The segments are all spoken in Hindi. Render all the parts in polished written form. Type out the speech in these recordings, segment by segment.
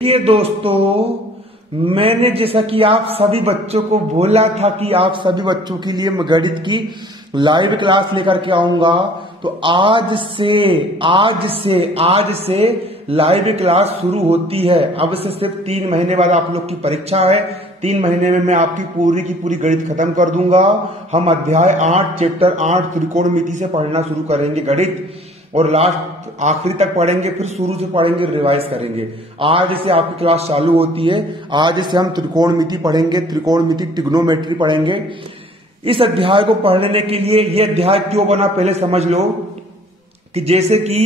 ये दोस्तों, मैंने जैसा कि आप सभी बच्चों को बोला था कि आप सभी बच्चों के लिए मैं गणित की लाइव क्लास लेकर के आऊंगा। तो आज से लाइव क्लास शुरू होती है। अब से सिर्फ 3 महीने बाद आप लोग की परीक्षा है। 3 महीने में मैं आपकी पूरी की पूरी गणित खत्म कर दूंगा। हम अध्याय 8 चैप्टर 8 त्रिकोणमिति से पढ़ना शुरू करेंगे गणित, और लास्ट आखिरी तक पढ़ेंगे, फिर शुरू से पढ़ेंगे, रिवाइज करेंगे। आज से आपकी क्लास चालू होती है। आज से हम त्रिकोणमिति पढ़ेंगे, त्रिकोणमिति ट्रिग्नोमेट्री पढ़ेंगे। इस अध्याय को पढ़ने के लिए ये अध्याय क्यों बना पहले समझ लो। कि जैसे कि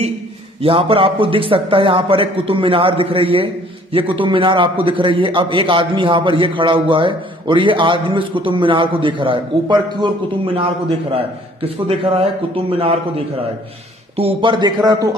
यहां पर आपको दिख सकता है, यहां पर एक कुतुब मीनार दिख रही है, ये कुतुब मीनार आपको दिख रही है। अब एक आदमी यहां पर ये खड़ा हुआ है और ये आदमी उस कुतुब मीनार को देख रहा है, ऊपर की ओर कुतुब मीनार को देख रहा है। किसको देख रहा है? कुतुब मीनार को देख रहा है। तो ऊपर देख रहा है, तो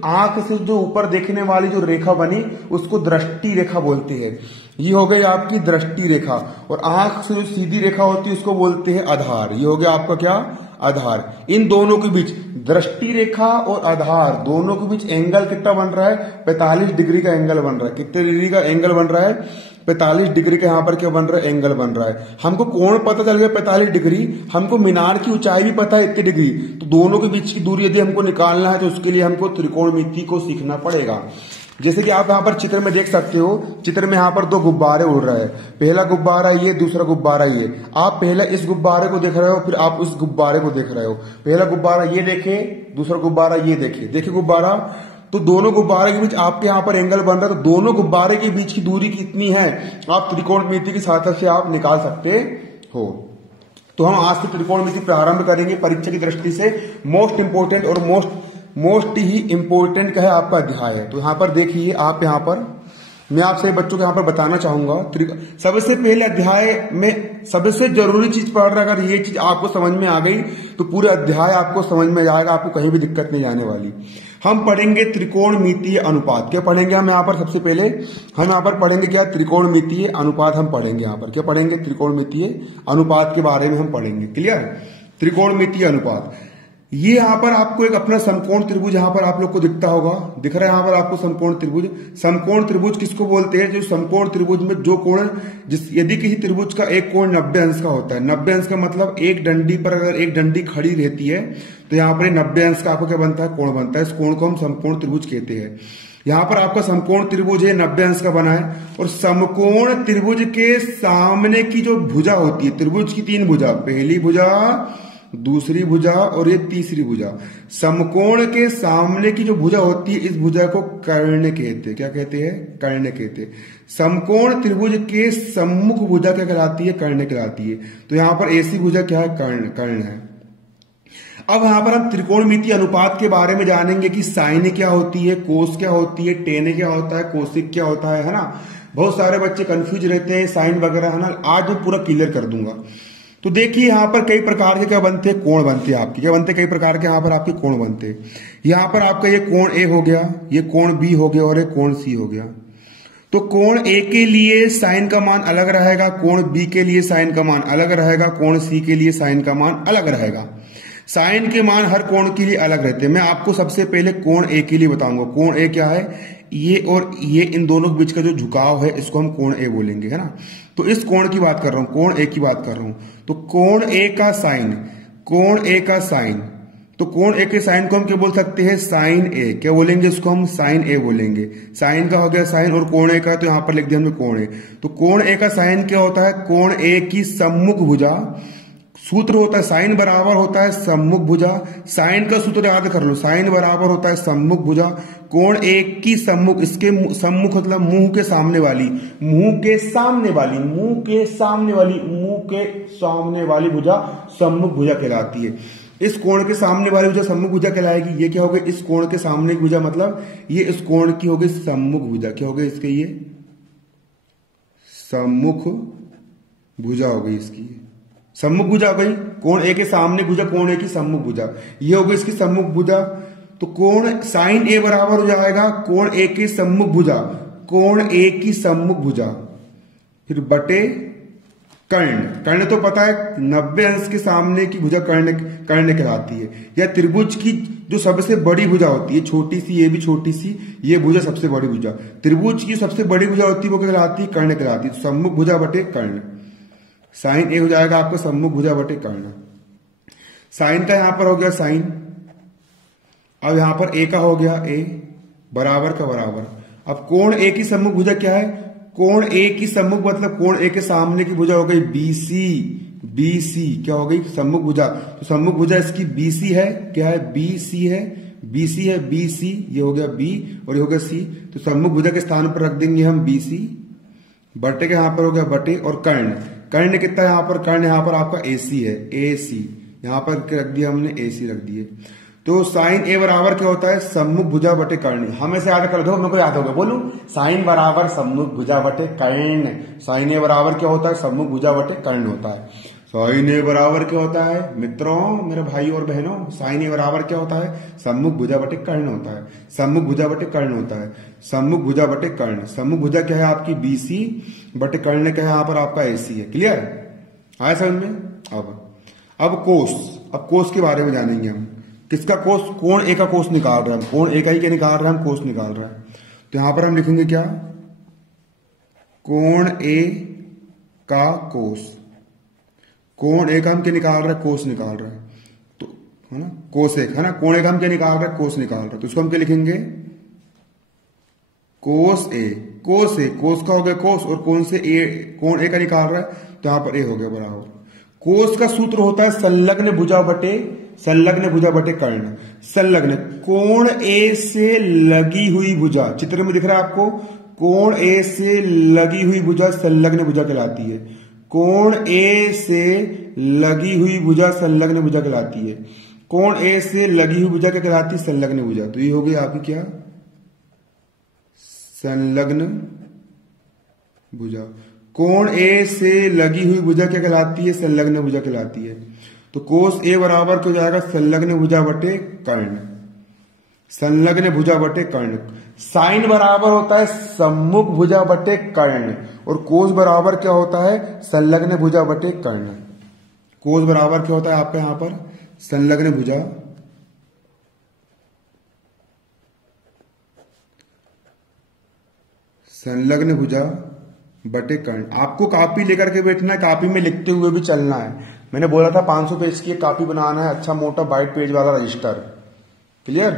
आंख से जो ऊपर देखने वाली जो रेखा बनी उसको दृष्टि रेखा बोलते हैं। ये हो गई आपकी दृष्टि रेखा, और आंख से जो सीधी रेखा होती है उसको बोलते हैं आधार। ये हो गया आपका क्या? आधार। इन दोनों के बीच, दृष्टि रेखा और आधार दोनों के बीच एंगल कितना बन रहा है? 45 डिग्री का एंगल बन रहा है। कितने डिग्री का एंगल बन रहा है? 45 डिग्री का यहाँ पर क्या बन रहा है? एंगल बन रहा है। हमको कोण पता चल गया 45 डिग्री, हमको मीनार की ऊंचाई भी पता है इतनी डिग्री। तो दोनों के बीच की दूरी यदि हमको निकालना है तो उसके लिए हमको त्रिकोणमिति को सीखना पड़ेगा। जैसे कि आप यहाँ पर चित्र में देख सकते हो, चित्र में यहाँ पर 2 गुब्बारे उड़ रहे हैं। पहला गुब्बारा ये, दूसरा गुब्बारा ये। आप पहले इस गुब्बारे को देख रहे हो, फिर आप उस गुब्बारे को देख रहे हो। पहला गुब्बारा ये देखे, दूसरा गुब्बारा ये देखे। देखिए गुब्बारा, तो दोनों गुब्बारे के बीच आपके यहाँ पर एंगल बन रहा है। तो दोनों गुब्बारे के बीच की दूरी कितनी है आप त्रिकोणमिति की सहायता से आप निकाल सकते हो। तो हम आज से त्रिकोणमिति प्रारंभ करेंगे परीक्षा की दृष्टि से। मोस्ट इंपोर्टेंट और मोस्ट ही इंपोर्टेंट का है आपका अध्याय है। तो यहाँ पर देखिए, आप यहाँ पर मैं आपसे बच्चों को यहाँ पर बताना चाहूंगा, सबसे पहले अध्याय में सबसे जरूरी चीज पढ़ रहा। अगर ये चीज आपको समझ में आ गई तो पूरे अध्याय आपको समझ में आएगा, आपको कहीं भी दिक्कत नहीं आने वाली। हम पढ़ेंगे त्रिकोणमितीय अनुपात। क्या पढ़ेंगे हम यहाँ पर? सबसे पहले हम यहाँ पर पढ़ेंगे क्या? त्रिकोणमितीय अनुपात हम पढ़ेंगे। यहाँ पर क्या पढ़ेंगे? त्रिकोणमितीय अनुपात के बारे में हम पढ़ेंगे। क्लियर? त्रिकोणमितीय अनुपात। ये यहाँ पर आपको एक अपना समकोण त्रिभुज यहाँ पर आप लोग को दिखता होगा, दिख रहा है यहाँ पर आपको समकोण त्रिभुज। समकोण त्रिभुज किसको बोलते हैं? जो समकोण त्रिभुज में जो कोण, यदि किसी त्रिभुज का एक कोण 90 अंश का होता है। 90 अंश का मतलब एक डंडी पर अगर एक डंडी खड़ी रहती है तो यहाँ पर 90 अंश का आपको क्या बनता है? कोण बनता है। इस कोण को हम समकोण त्रिभुज कहते हैं। यहाँ पर आपका समकोण त्रिभुज है, 90 अंश का बना है। और समकोण त्रिभुज के सामने की जो भुजा होती है, त्रिभुज की 3 भुजा, पहली भुजा, दूसरी भुजा और ये तीसरी भुजा। समकोण के सामने की जो भुजा होती है, इस भुजा को कर्ण कहते हैं। क्या कहते हैं? कर्ण कहते हैं। समकोण त्रिभुज के सम्मुख भुजा क्या कहलाती है? कर्ण कहलाती है। तो यहाँ पर ऐसी भुजा क्या है? कर्ण है। अब यहाँ पर हम त्रिकोणमितीय अनुपात के बारे में जानेंगे कि साइन क्या होती है, कोस क्या होती है, टेन क्या होता है, कोसिक क्या होता है ना। बहुत सारे बच्चे कंफ्यूज रहते हैं साइन वगैरह, है ना। आज मैं पूरा क्लियर कर दूंगा। तो देखिए यहाँ पर कई प्रकार के क्या बनते हैं? कोण बनते हैं आपके। क्या बनते हैं? कई प्रकार के यहाँ पर आपके कोण बनते हैं। यहाँ पर आपका ये कोण ए हो गया, ये कोण बी हो गया और ये कोण सी हो गया। तो कोण ए के लिए साइन का मान अलग रहेगा, कोण बी के लिए साइन का मान अलग रहेगा, कोण सी के लिए साइन का मान अलग रहेगा। साइन के मान हर कोण के लिए अलग रहते हैं। मैं आपको सबसे पहले कोण ए के लिए बताऊंगा। कोण ए क्या है? ये और ये, इन दोनों के बीच का जो झुकाव है इसको हम कोण ए बोलेंगे, है ना। तो इस कोण की बात कर रहा हूं, कोण ए की बात कर रहा हूं। तो कोण ए का साइन, कोण ए का साइन, तो कोण ए के साइन को हम क्या बोल सकते हैं? साइन ए। क्या बोलेंगे इसको? हम साइन ए बोलेंगे। साइन का हो गया साइन, और कोण ए का तो यहां पर लिख दिया हमने कोण ए। तो कोण ए का साइन क्या होता है? कोण ए की सम्मुख भुजा। सूत्र होता है साइन बराबर होता है सम्मुख भुजा। साइन का सूत्र याद कर लो, साइन बराबर होता है सम्मुख भुजा। कोण एक की सम्मुख, इसके सम्मुख मतलब मुंह के सामने वाली, मुंह के सामने वाली, मुंह के सामने वाली, मुंह के सामने वाली भुजा सम्मुख भुजा कहलाती है। इस कोण के सामने वाली भुजा सम्मुख भुजा कहलाएगी। ये क्या हो गई? इस कोण के सामने की भुजा, मतलब ये इस कोण की हो गई सम्मुख भुजा। क्या हो गई इसके? ये सम्मुख भुजा हो गई इसकी, सम्मुख भुजा हो गई। कोण ए के सामने भुजा, कोण ए की सम्मुख भुजा, ये हो गई इसकी सम्मुख भुजा। तो कोण साइन ए बराबर हो जाएगा कोण ए की सम्मुख भुजा, कोण ए की सम्मुख भुजा, फिर बटे कर्ण, कर्ण तो पता है 90 अंश के सामने की भुजा कर्ण कर्ण कहलाती है। या त्रिभुज की जो सबसे बड़ी भुजा होती है, छोटी सी, ये भी छोटी सी, ये भुजा सबसे बड़ी भुजा, त्रिभुज की सबसे बड़ी भुजा होती है वो कहलाती है कर्ण कहलाती है। तो सम्मुख भुजा बटे कर्ण, साइन ए हो जाएगा आपका सम्मुख भुजा बटे कर्ण। साइन का यहां पर हो गया साइन, अब यहां पर ए का हो गया ए, बराबर का बराबर। अब कोण ए की सम्मुख भुजा क्या है? कोण ए की सम्मुख मतलब कोण ए के सामने की भुजा हो गई बीसी, बीसी क्या हो गई? सम्मुख भुजा। तो सम्मुख भुजा इसकी बीसी है, क्या है? बीसी है, बीसी है, बीसी, ये हो गया बी और ये हो गया सी। तो सम्मुख भुजा के स्थान पर रख देंगे हम बीसी, बटे के यहां पर हो गया बटे, और कर्ण, कर्ण कितना यहां पर? कर्ण यहां पर आपका एसी है, एसी, यहां पर रख दिया हमने एसी रख दिए। तो साइन ए बराबर क्या होता है? सम्मुख भुजा बटे कर्ण। हमें से याद कर दो, मेरे को याद होगा, बोलू साइन बराबर सम्मुख भुजा बटे कर्ण। साइन ए बराबर क्या होता है? सम्मुख भुजा बटे कर्ण होता है। साइन ए बराबर क्या होता है मित्रों, मेरे भाई और बहनों? साइन ए बराबर क्या होता है? सम्मुख भुजा बटे कर्ण होता है। सम्मुख भुजा बटे कर्ण होता है। सम्मुख भुजा बटे कर्ण, सम्मुख भुजा क्या है आपकी? बीसी बटे कर्ण क्या है यहाँ पर आपका? एसी है। क्लियर आया समझ में? अब कोस, अब कोस के बारे में जानेंगे हम। किसका कोस? कोण ए का कोस निकाल रहे हैं हम, कोण ए का ही क्या निकाल रहे हैं हम? कोस निकाल रहे हैं। तो यहां पर हम लिखेंगे क्या? कोण ए का कोस, कोण ए का हम क्या निकाल रहे हैं? कोस निकाल रहे हैं, तो है ना कोस एक, है ना, कोण ए का हम क्या निकाल रहे हैं? कोस निकाल रहे हैं। तो इसको हम क्या लिखेंगे? कोस ए, कोस ए, कोस का हो गया कोस, और कौन से ए, कोण ए का निकाल रहा है, तो यहां पर ए हो गया बराबर। कोस का सूत्र होता है संलग्न भुजा बटे, संलग्न भुजा बटे कर्ण। संलग्न, कोण ए से लगी हुई भुजा, चित्र में दिख रहा है आपको, कोण ए से लगी हुई भुजा संलग्न भुजा कहलाती है। कोण ए से लगी हुई भुजा संलग्न भुजा कहलाती है। कोण ए से लगी हुई भुजा क्या कहलाती है? संलग्न भुजा। तो ये हो गई आपकी क्या? संलग्न भुजा। कोण ए से लगी हुई भुजा क्या कहलाती है? संलग्न भुजा कहलाती है। तो कोस ए बराबर क्या हो जाएगा? संलग्न भुजा बटे कर्ण, संलग्न भुजा बटे कर्ण। साइन बराबर होता है सम्मुख भुजा बटे कर्ण, और कोस बराबर क्या होता है? संलग्न भुजा बटे कर्ण। कोस बराबर क्या होता है आपके यहां पर? संलग्न भुजा संलग्न भुजा बटे कर्ण। आपको कॉपी लेकर के बैठना है, कॉपी में लिखते हुए भी चलना है। मैंने बोला था 500 पेज की एक कॉपी बनाना है, अच्छा मोटा 22 पेज वाला रजिस्टर। क्लियर?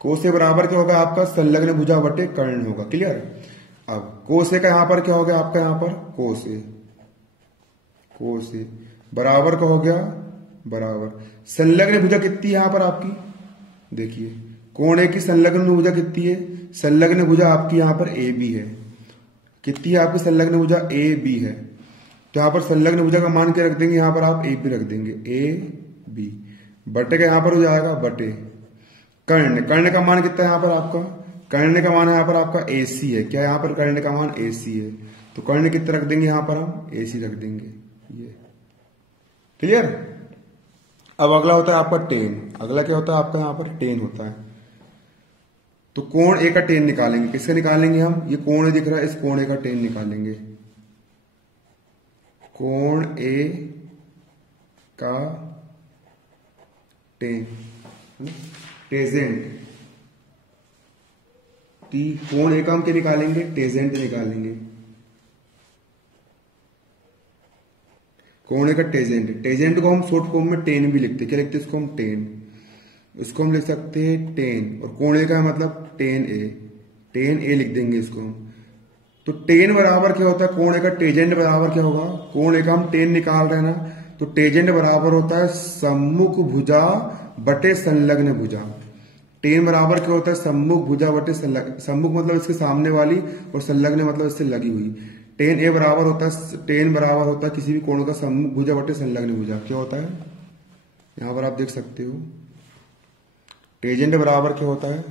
कोस ए बराबर क्या होगा आपका? संलग्न भुजा बटे कर्ण होगा। क्लियर? अब कोस ए का यहां पर क्या हो गया आपका? यहां पर कोस ए, कोस ए बराबर का हो गया बराबर। संलग्न भुजा कितनी है यहां पर आपकी? देखिए कोण ए की संलग्न भुजा कितनी है? संलग्न भुजा आपकी यहां पर ए बी है। कितनी है आपकी संलग्न भुजा? ए बी है। तो यहां पर संलग्न भुजा का मान क्या रख देंगे? यहां पर आप ए बी रख देंगे, ए बी, बटे का यहां पर हो जाएगा बटे कर्ण। कर्ण का मान कितना है यहां पर आपका? कर्ण का मान है यहां पर आपका ए सी है। क्या यहां पर कर्ण का मान? ए सी है। तो कर्ण कितना रख देंगे यहां पर हम? ए सी रख देंगे। ये क्लियर? अब अगला होता है आपका टेन। अगला क्या होता है आपका? यहां पर टेन होता है। तो कोण ए का टेन निकालेंगे। किसका निकालेंगे हम? ये कोण ए दिख रहा है, इस कोण ए का टेन निकालेंगे। कोण ए का टेन, टेजेंट, कोण ए का हम क्या निकालेंगे? टेजेंट निकालेंगे। कोण ए का टेजेंट, टेजेंट को हम शॉर्ट फॉर्म में टेन भी लिखते, क्या लिखते इसको हम? टेन। इसको हम लिख सकते हैं टेन, और कोण ए का मतलब टेन ए, टेन ए लिख देंगे इसको हम। तो टेन बराबर क्या होता है? कोण ए का टेजेंट बराबर क्या होगा? कोण ए का हम टेन निकाल रहे हैं ना, तो टेजेंट बराबर होता है सम्मुख भुजा बटे संलग्न भुजा। टेन बराबर क्या होता है? सम्मुख भुजा बटे संलग्न, सम्मुख मतलब इसके सामने वाली, और संलग्न मतलब इससे लगी हुई। टेन ए बराबर होता है, टेन बराबर होता है किसी भी कोण का सम्मुख भुजा बटे संलग्न भुजा। क्या होता है यहां पर आप देख सकते हो? टेजेंट बराबर क्या होता है?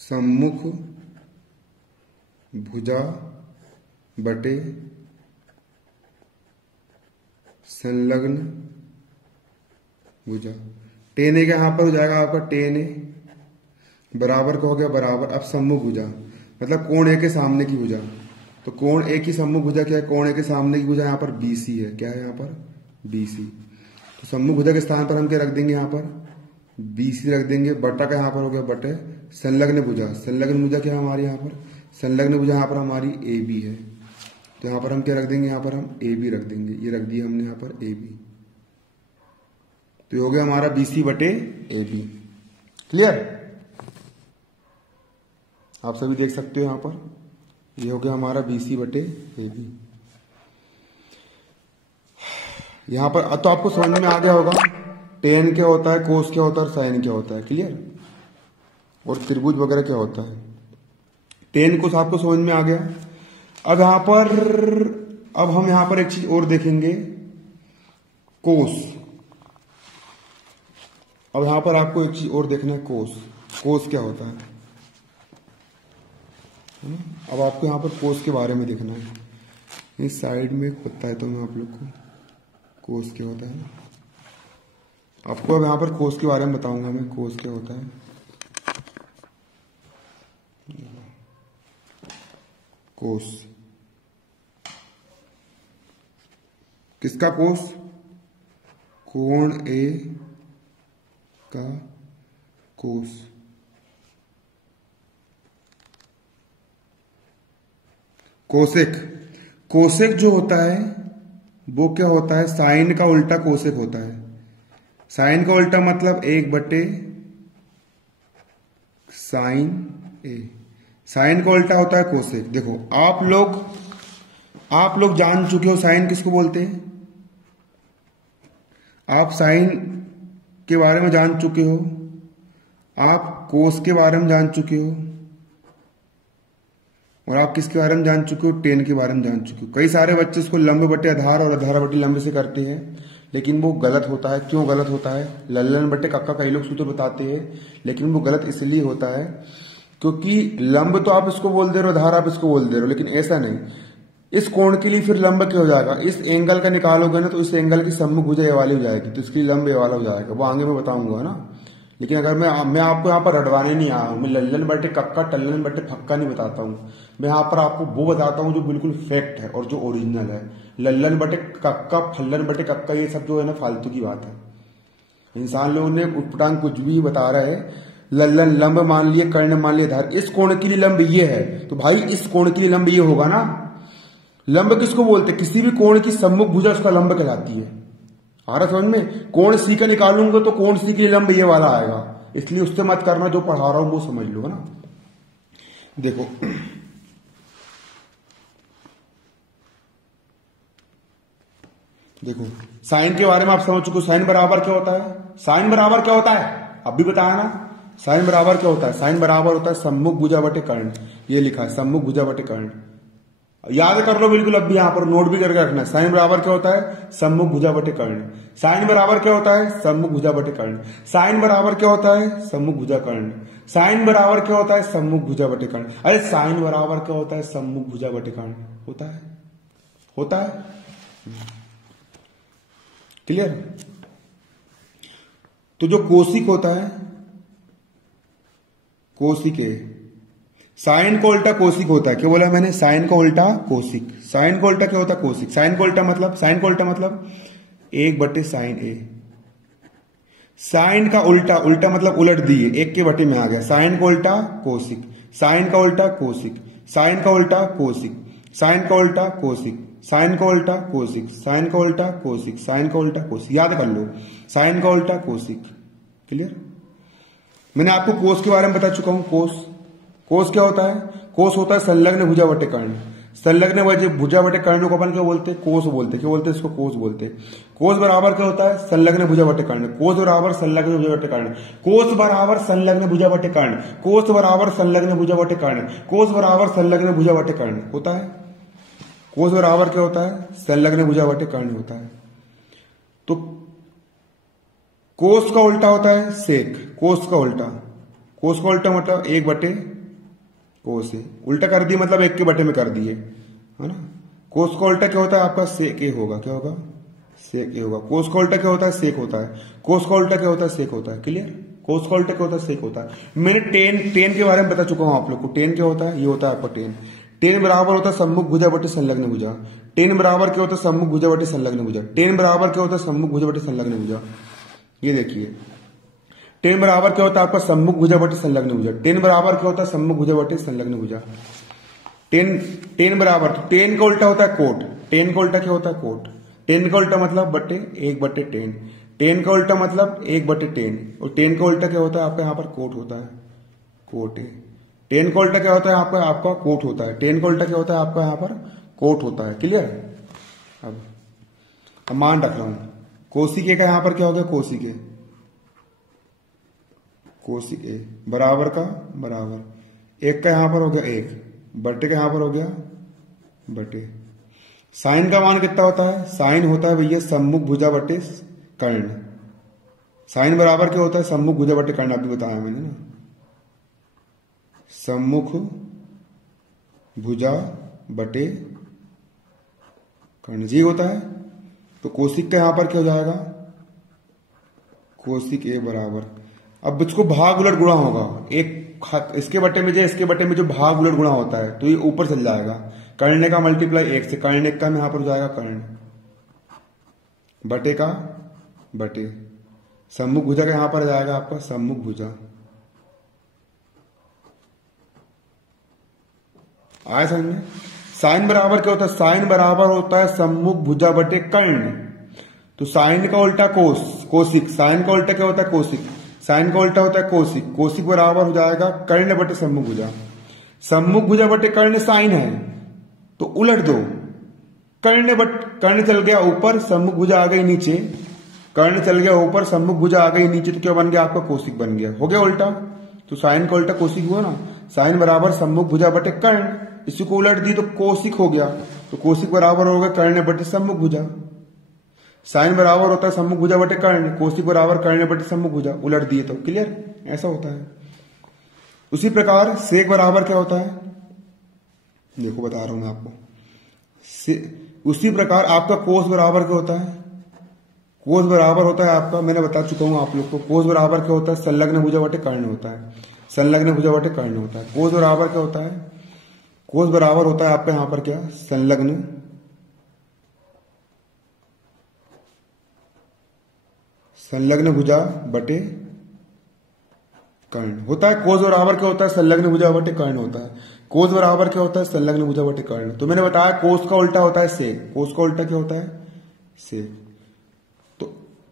सम्मुख भुजा बटे संलग्न भुजा। टेन ए का यहाँ पर हो जाएगा आपका टेन ए बराबर का हो गया बराबर, अब सम्मुख भुजा मतलब कोण ए के सामने की भुजा, तो कोण ए की सम्मुख भुजा क्या है, कोण ए के सामने की भुजा यहाँ पर बीसी है, क्या है यहाँ पर बीसी, तो सम्मुख भुजा के स्थान पर हम क्या रख देंगे यहाँ पर बीसी रख देंगे, बटा का यहाँ पर हो गया बटे, संलग्न भुजा, संलग्न भुजा क्या है हमारी यहाँ पर, संलग्न भुजा यहाँ पर हमारी ए बी है, तो यहाँ पर हम क्या रख देंगे, यहाँ पर हम ए बी रख देंगे, ये रख दिया हमने यहाँ पर ए बी, तो ये हो गया हमारा बीसी बटे ए बी। क्लियर, आप सभी देख सकते हो यहाँ पर, ये हो गया हमारा बीसी बटे ए बी। यहाँ पर तो आपको समझ में आ गया होगा टेन क्या होता है, कोस क्या होता है और साइन क्या होता है। क्लियर, और त्रिभुज वगैरह क्या होता है, टेन कोस आपको समझ में आ गया। अब यहां पर अब हम यहां पर एक चीज और देखेंगे, कोस। अब यहां पर आपको एक चीज और देखना है, कोस। कोस क्या होता है ना? अब आपको यहां पर कोस के बारे में देखना है, इस साइड में होता है तो मैं आप लोग को कोस क्या होता है ना, आपको अब यहां पर कोस के बारे में बताऊंगा मैं, कोस क्या होता है। कोस किसका कोस, कोण ए का कोस। कोसेक, कोसेक जो होता है वो क्या होता है, साइन का उल्टा कोसेक होता है। साइन का उल्टा मतलब 1/, साइन ए, साइन का उल्टा होता है कोसेक। देखो आप लोग जान चुके हो साइन किसको बोलते हैं, आप साइन के बारे में जान चुके हो, आप कोस के बारे में जान चुके हो, और आप किसके बारे में जान चुके हो, टेन के बारे में जान चुके हो। कई सारे बच्चे इसको लंब बटे आधार और आधार बटे लंब से करते हैं, लेकिन वो गलत होता है। क्यों गलत होता है, लल्लन बटे कक्का कई लोग सूत्र बताते हैं, लेकिन वो गलत इसलिए होता है क्योंकि लंब तो आप इसको बोल दे रहे हो, आधार आप इसको बोल दे रहे हो, लेकिन ऐसा नहीं। इस कोण के लिए फिर लंब क्या हो जाएगा, इस एंगल का निकालोगे ना तो इस एंगल की सम्मुख भुजा ये वाली हो जाएगी, तो इसकी लंब ये वाला हो जाएगा, वो आगे मैं बताऊंगा ना। लेकिन अगर मैं आपको यहाँ पर रटवाने नहीं आया हूं, मैं लल्लन बटे कक्का टल्लन बटे फक्का नहीं बताता हूँ, मैं यहाँ पर आपको वो बताता हूँ जो बिल्कुल फैक्ट है और जो ओरिजिनल है। लल्लन बटे कक्का फल्लन बटे कक्का ये सब जो है ना फालतू की बात है। इंसान लोगों ने उटपटांग कुछ भी बता रहे हैं, लल्लन लंब मान लिए, कर्ण मान लिए, धार, इस कोण के लिए लंब ये है, तो भाई इस कोण के लिए लंब ये होगा ना। लंब किसको बोलते, किसी भी कोण की सम्मुख भुजा उसका लंब कहलाती है। आ रहा समझ में, कोण सी का निकालूंगा तो कोण सी के लिए लंब ये वाला आएगा, इसलिए उससे मत करना, जो पढ़ा रहा हूं वो समझ लो ना। देखो देखो साइन के बारे में आप समझ चुके हो, साइन बराबर क्या होता है, साइन बराबर क्या होता है अब भी बताया ना। साइन बराबर क्या होता है, साइन बराबर होता है सम्मुख भुजा बटे कर्ण, ये लिखा है सम्मुख भुजा बटे कर्ण, याद कर लो बिल्कुल, अब भी यहां पर नोट भी करके रखना है। साइन बराबर क्या होता है, सम्मुख भुजा बटे कर्ण। साइन बराबर क्या होता है, सम्मुख भुजा बटे कर्ण। साइन बराबर क्या होता है, सम्मुख भुजा कर्ण। साइन बराबर क्या होता है, सम्मुख भुजा बटे कर्ण। अरे साइन बराबर क्या होता है, सम्मुख भुजा बटे कर्ण होता है, होता है। क्लियर, तो जो कोसिक होता है, कोसिक है, साइन का उल्टा कोसिक होता है। क्या बोला मैंने, साइन का उल्टा कोसिक। साइन का उल्टा क्या होता है, कोसिक। साइन का उल्टा मतलब, साइन का उल्टा मतलब 1/, साइन ए। साइन का उल्टा, उल्टा मतलब उलट दिए, 1 के बटे में आ गया, साइन का उल्टा कोसिक। साइन का उल्टा कोसिक, साइन का उल्टा कोसिक, साइन का उल्टा कोसिक, साइन का उल्टा कोसिक, साइन का उल्टा कोसिक, साइन का उल्टा कोसिक, याद कर लो, साइन का उल्टा कोसिक। क्लियर, मैंने आपको कोस के बारे में बता चुका हूं। कोस, कोस क्या होता है, कोस होता है संलग्न भुजा बटे कर्ण। संलग्न भुजा बटे कर्ण को अपन क्या बोलते हैं, कोस बोलते हैं। क्या बोलते हैं इसको, कोस बोलते हैं। कोस बराबर क्या होता है, संलग्न भुजा बटे कर्ण। कोस बराबर संलग्न भुजा बटे कर्ण। कोस बराबर संलग्न भुजा बटे कर्ण। कोस बराबर संलग्न भुजा बटे कर्ण। कोस बराबर संलग्न भुजा बटे कर्ण होता है। कोस बराबर क्या होता है, संलग्न भुजा बटे कर्ण होता है। तो कोस का उल्टा होता है सेक। कोस का उल्टा, कोस का उल्टा मतलब 1/, कोस है, उल्टा कर दिए मतलब 1 के बटे में कर दिए, है ना। कोस का उल्टा क्या होता है आपका सेक ए होगा, क्या होगा, सेक ए होगा। कोस का उल्टा क्या होता है? सेक होता है। कोस का उल्टा क्या होता है? सेक होता है। क्लियर? कोस का उल्टा क्या होता है? सेक होता है। मैंने टेन के बारे में बता चुका हूं आप लोग को। टेन क्या होता है? ये होता है आपका टेन। टेन बराबर होता है सम्मुख भुजा बटे संलग्न भुजा। टेन बराबर क्या होता है? सम्मुख भुजा बटे संलग्न भुजा। टेन बराबर क्या होता है? सम्मुख भुजा बटे संलग्न भुजा। ये देखिए, टेन बराबर क्या होता है आपका? सम्मुख भुजा बटे संलग्न भुजा। टेन बराबर क्या होता है? सम्मुख भुजा बटे संलग्न भुजा। टेन बराबर, तो टेन का उल्टा होता है कोट। टेन का उल्टा क्या होता है? कोट। टेन का उल्टा मतलब बटे 1/10। टेन का उल्टा मतलब 1/10। और टेन का उल्टा क्या होता है आपका? यहाँ पर कोट होता है। कोट है। टेन का उल्टा क्या होता है आपका कोट होता है। टेन का उल्टा क्या होता है आपका? यहाँ पर कोट होता है। क्लियर? अब मान रख रहा हूं, कोसिक ए का यहाँ पर क्या हो गया? कोसिक ए। कोसिक ए बराबर का बराबर एक का यहां पर हो गया 1 बटे का यहां पर हो गया बटे। साइन का मान कितना होता है? साइन होता है भैया सम्मुख भुजा बटे कर्ण। साइन बराबर क्या होता है? सम्मुख भुजा बटे कर्ण। अभी बताया मैंने ना, सम्मुख भुजा बटे कर्ण जी होता है। तो कोसिक का यहां पर क्या हो जाएगा? कोसिक ए बराबर, अब इसको भाग उलट गुणा होगा। एक इसके बटे में जो इसके बटे में जो भाग उलट गुणा होता है तो ये ऊपर चल जाएगा। कर्ण का मल्टीप्लाई 1 से, कर्ण 1 का यहां पर हो जाएगा कर्ण बटे का बटे सम्मुख भुजा का यहां पर जाएगा आपका सम्मुख भुजा। आया समझ में? साइन बराबर क्या होता है? साइन बराबर होता है सम्मुख भुजा बटे कर्ण। तो साइन का उल्टा कोसिक। साइन का उल्टा क्या होता है? कोसिक। साइन का उल्टा होता है कोसिक। कोसिक बराबर हो जाएगा कर्ण बटे सम्मुख भुजा। सम्मुख भुजा बटे कर्ण साइन है तो उलट दो। कर्ण चल गया ऊपर, सम्मुख भुजा आ गई नीचे। कर्ण चल गया ऊपर, सम्मुख भुजा आ गई नीचे, तो क्या बन गया आपका? कोसिक बन गया। हो गया उल्टा। तो साइन का उल्टा कोसिक हुआ ना। साइन बराबर सम्मुख भुजा बटे कर्ण, इसी को उलट दी तो कोसिक हो गया। तो कोसिक बराबर होगा कर्ण बटे सम्मुख भुजा। साइन बराबर होता है सम्मुख भुजा बटे कर्ण, कोसिक बराबर कर्ण बटे सम्मुख भुजा। उलट दिए तो क्लियर? ऐसा होता है। उसी प्रकार सेक बराबर क्या होता है? देखो बता रहा हूं मैं आपको। उसी प्रकार आपका कोस बराबर क्या होता है? कोस बराबर होता है आपका, मैंने बता चुका हूं आप लोग को। कोस बराबर क्या होता है? संलग्न भुजा बटे कर्ण होता है। संलग्न भुजा बटे कर्ण होता है। कोस बराबर क्या होता है? कोस बराबर होता है आपका यहां पर क्या? संलग्न भुजा बटे कर्ण होता है। कोस बराबर क्या होता है? संलग्न भुजा बटे कर्ण होता है। कोस बराबर क्या होता है? संलग्न भुजा बटे कर्ण। तो मैंने बताया कोस का उल्टा होता है सेक। कोस का उल्टा क्या होता है? सेक। तो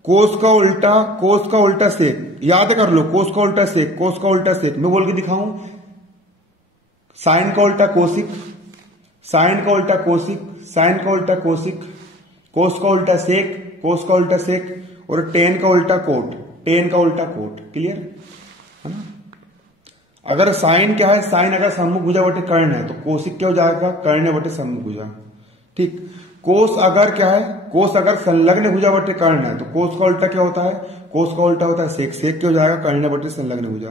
कोस का उल्टा सेक याद कर लो। कोस का उल्टा सेक, कोस का उल्टा सेक। मैं बोल के दिखाऊं, साइन का उल्टा कोसिक, साइन का उल्टा कोसिक, साइन का उल्टा कोसिक, कोस का उल्टा सेक, कोस का उल्टा सेक, और टेन का उल्टा कोट, टेन का उल्टा कोट। क्लियर है ना? अगर साइन क्या है? साइन अगर सम्मुख भुजा बटे कर्ण है तो कोसिक क्या हो जाएगा? कर्ण बटे सम्मुख भुजा। ठीक। कोस अगर क्या है? कोस अगर संलग्न भुजा बटे कर्ण है तो कोस का उल्टा क्या होता है? कोस का उल्टा होता है सेक। सेक क्या हो जाएगा? कर्ण बटे संलग्न भुजा।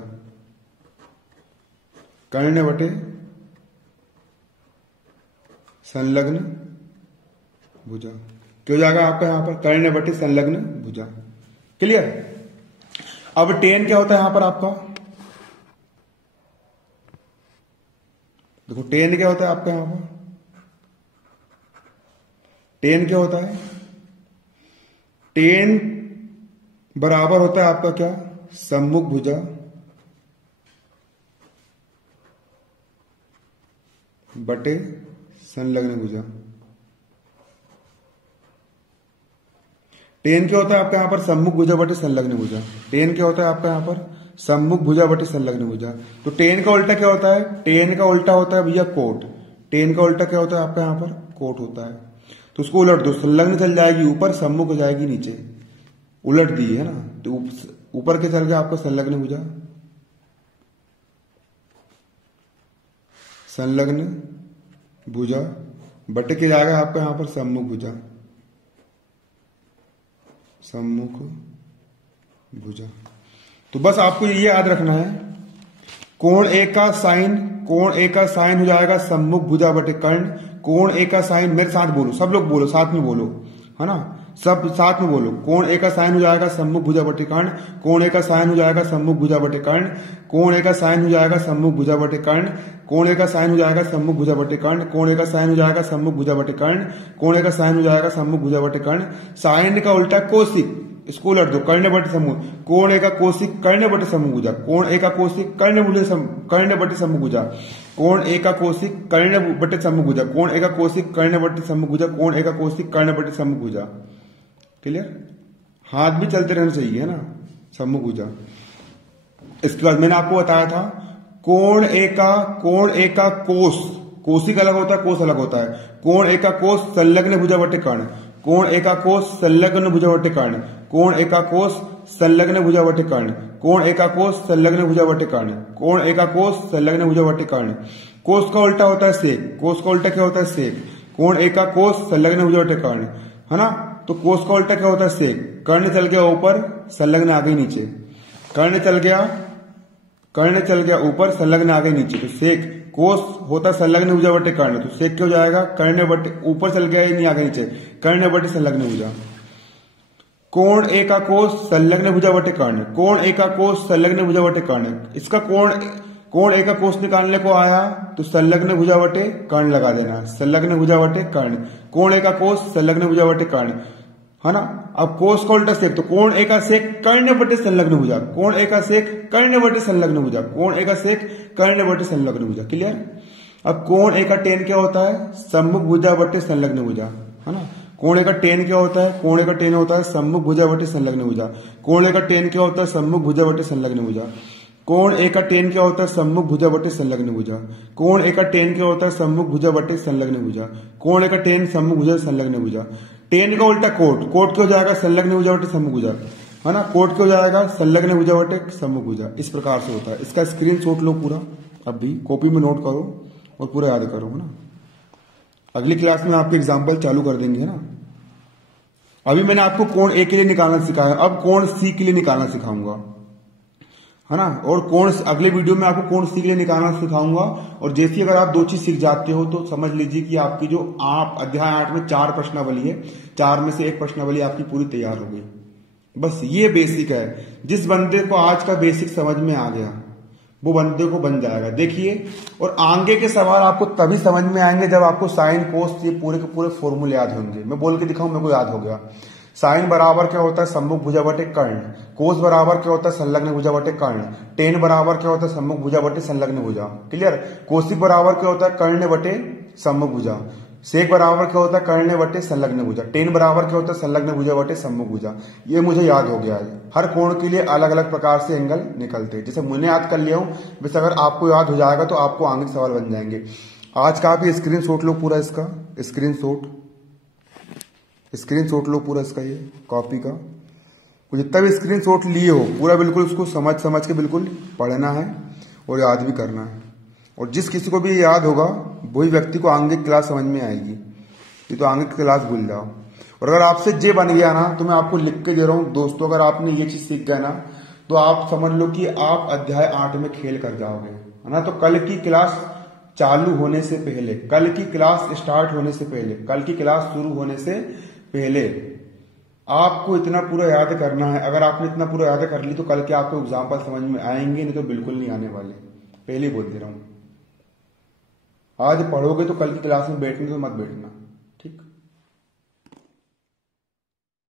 कर्ण बटे संलग्न भुजा क्यों जाएगा आपका यहां पर? कर्ण बटे संलग्न भुजा। क्लियर? अब टेन क्या होता है यहां पर आपका? देखो टेन क्या होता है आपका यहां पर? टेन क्या होता है? टेन बराबर होता है आपका क्या? सम्मुख भुजा बटे संलग्न भुजा। टेन क्या होता है आपका यहां पर? सम्मुख भुजा बटे संलग्न भुजा। टेन क्या होता है आपका यहां पर? सम्मुख भुजा बटे संलग्न भुजा। तो टेन का उल्टा क्या होता है? टेन का उल्टा होता है भैया कोट। टेन का उल्टा क्या होता है आपका यहां पर? कोट होता है। तो उसको उलट दो। संलग्न चल जाएगी ऊपर, सम्मुख हो जाएगी नीचे। उलट दी है ना, तो ऊपर के चल गया आपका संलग्न भुजा, संलग्न भुजा बटे के जाएगा आपका यहां पर सम्मुख भुजा, सम्मुख भुजा। तो बस आपको ये याद रखना है, कोण ए का साइन हो जाएगा सम्मुख भुजा बटे कर्ण। कोण ए का साइन, मेरे साथ बोलो, सब लोग बोलो, साथ में बोलो, है ना। सब साथ में बोलो। कोण ए का साइन हो जाएगा सम्मुख भुजावर्ती कर्ण, कोण ए का साइन हो जाएगा सम्मुख भुजावर्ती कर्ण, कोण ए का साइन हो जाएगा सम्मुख भुजावर्ती कर्ण, कोण ए का साइन हो जाएगा सम्मुख भुजावर्ती कर्ण, कोण ए का साइन हो जाएगा सम्मुख भुजावर्ती कर्ण, कोण ए का साइन हो जाएगा सम्मुख भुजावर्ती कर्ण। साइन का उल्टा कोसिक, इसको उलट दो, कर्ण बटे सम्मुख। कोण ए का कोसिक कर्ण बटे सम्मुख भुजा, कोण ए का कोसिक कर्ण बटे सम्मुख भुजा, कोण ए का कोसिक कर्ण बटे सम्मुख भुजा, कोण ए का कोसिक कर्ण बटे सम्मुख भुजा, कोण ए का कोसिक कर्ण बटे सम्मुख भुजा। क्लियर? हाथ भी चलते रहना चाहिए ना, सम्मुख भुजा। इसके बाद मैंने आपको बताया था कोण ए का कोस, कोसिक अलग होता है, कोस अलग होता है। कोण ए का कोस संलग्न भुजावर्ती कर्ण, कोण ए का कोस संलग्न भुजावर्ती कर्ण, कोण ए का कोस संलग्न भुजावर्ती कर्ण, कोण ए का कोस संलग्न भुजावर्ती कर्ण, कोण ए का कोस संलग्न भुजावर्ती कर्ण। कोस का उल्टा होता है सेक, कोस का उल्टा क्या होता है सेक। कोण ए का कोस संलग्न भुजावर्ती कर्ण, है ना। तो कोस का उल्टा क्या होता है सेक। कर्ण चल गया ऊपर, संलग्न आगे नीचे, कर्ण चल गया ऊपर, संलग्न आगे नीचे, तो सेक। कोस होता संलग्न भुजावर्ती कर्ण, तो सेक क्या हो जाएगा कर्ण बटे, ऊपर चल गया नहीं आगे नीचे, कर्ण बटे संलग्न भुजा। कोण ए का कोस संलग्न भुजावर्ती कर्ण, कोण ए का कोस संलग्न भुजावर्ती कर्ण। इसका कोण ए का कोस निकालने को आया तो संलग्न भुजावर्ती कर्ण लगा देना, संलग्न भुजावर्ती कर्ण। कोण ए का कोस संलग्न भुजावर्ती कर्ण, है ना। अब कोस का उल्टा सेक, तो कोण ए का सेक कर्ण बटे संलग्न भुजा, कोण ए का सेक कर्ण बटे संलग्न भुजा, कोण ए का सेक कर्ण बटे संलग्न भुजा। क्लियर? अब कोण ए का टेन क्या होता है सम्मुख भुजा बटे संलग्न भुजा, है ना। कोण ए का टेन क्या होता है, कोण ए का टेन होता है सम्मुख भुजा बटे संलग्न भुजा, कोण ए का टेन क्या होता है सम्मुख भुजा बटे संलग्न भुजा, कोण ए का टेन क्या होता है सम्मुख भुजा बटे संलग्न भुजा, कोण ए का टेन क्या होता है सम्मुख भुजा बटे संलग्न भुजा, कोण ए का टेन सम्मुख भुजा संलग्न भुजा। टेन का उल्टा कोट, कोट क्या हो जाएगा संलग्न भुजा बटे सम्मुख भुजा, है ना। कोट क्या हो जाएगा संलग्न भुजा बटे सम्मुख भुजा। इस प्रकार से होता है। इसका स्क्रीनशॉट लो पूरा, अब भी कॉपी में नोट करो और पूरा याद करो, है ना। अगली क्लास में आपके एग्जाम्पल चालू कर देंगे, है ना। अभी मैंने आपको कोण ए के लिए निकालना सिखाया, अब कोण सी के लिए निकालना सिखाऊंगा, है ना। और कोण अगले वीडियो में आपको कोण सी के लिए निकालना सिखाऊंगा। और जैसे अगर आप दो चीज सीख जाते हो तो समझ लीजिए कि आपकी जो आप अध्याय 8 में 4 प्रश्नावली है, 4 में से एक प्रश्नावली आपकी पूरी तैयार हो गई। बस ये बेसिक है। जिस बंदे को आज का बेसिक समझ में आ गया वो बंदे को बन जाएगा। देखिए, और आगे के सवाल आपको तभी समझ में आएंगे जब आपको साइन कोस ये पूरे के पूरे फॉर्मूले याद होंगे। मैं बोल के दिखाऊं, मेरे को याद हो गया। साइन बराबर क्या होता है सम्मुख भुजा बटे कर्ण, कोस बराबर क्या होता है संलग्न भुजा बटे कर्ण, टेन बराबर क्या होता है सम्मुख भुजा बटे संलग्न भुजा। क्लियर? कोसिक बराबर क्या होता है कर्ण बटे सम्मुख भुजा, सेक बराबर क्या होता है कर्ण बटे संलग्न भुजा, टेन बराबर क्या होता है संलग्न भुजा बटे सम्मुख भुजा। ये मुझे याद हो गया है। हर कोण के लिए अलग अलग प्रकार से एंगल निकलते हैं। जैसे मैंने याद कर लिया हूं, वैसे अगर आपको याद हो जाएगा तो आपको आगे सवाल बन जाएंगे। आज का आप ये स्क्रीनशॉट लो पूरा, इसका स्क्रीनशॉट लो पूरा इसका, ये कॉपी का जितना भी स्क्रीनशॉट लिए हो पूरा बिल्कुल उसको समझ के बिल्कुल पढ़ना है और याद भी करना है। और जिस किसी को भी ये याद होगा वही व्यक्ति को आगे क्लास समझ में आएगी। ये तो आगे क्लास भूल जाओ। और अगर आपसे जे बन गया ना तो मैं आपको लिख के दे रहा हूं दोस्तों, अगर आपने ये चीज सीख गया ना तो आप समझ लो कि आप अध्याय 8 में खेल कर जाओगे, है ना। तो कल की क्लास चालू होने से पहले, कल की क्लास स्टार्ट होने से पहले, कल की क्लास शुरू होने से पहले आपको इतना पूरा याद करना है। अगर आपने इतना पूरा याद कर ली तो कल के आपको एग्जाम्पल समझ में आएंगे, नहीं तो बिल्कुल नहीं आने वाले। पहले ही बोल दे रहा हूं, आज पढ़ोगे तो कल की क्लास में बैठने तो मत बैठना।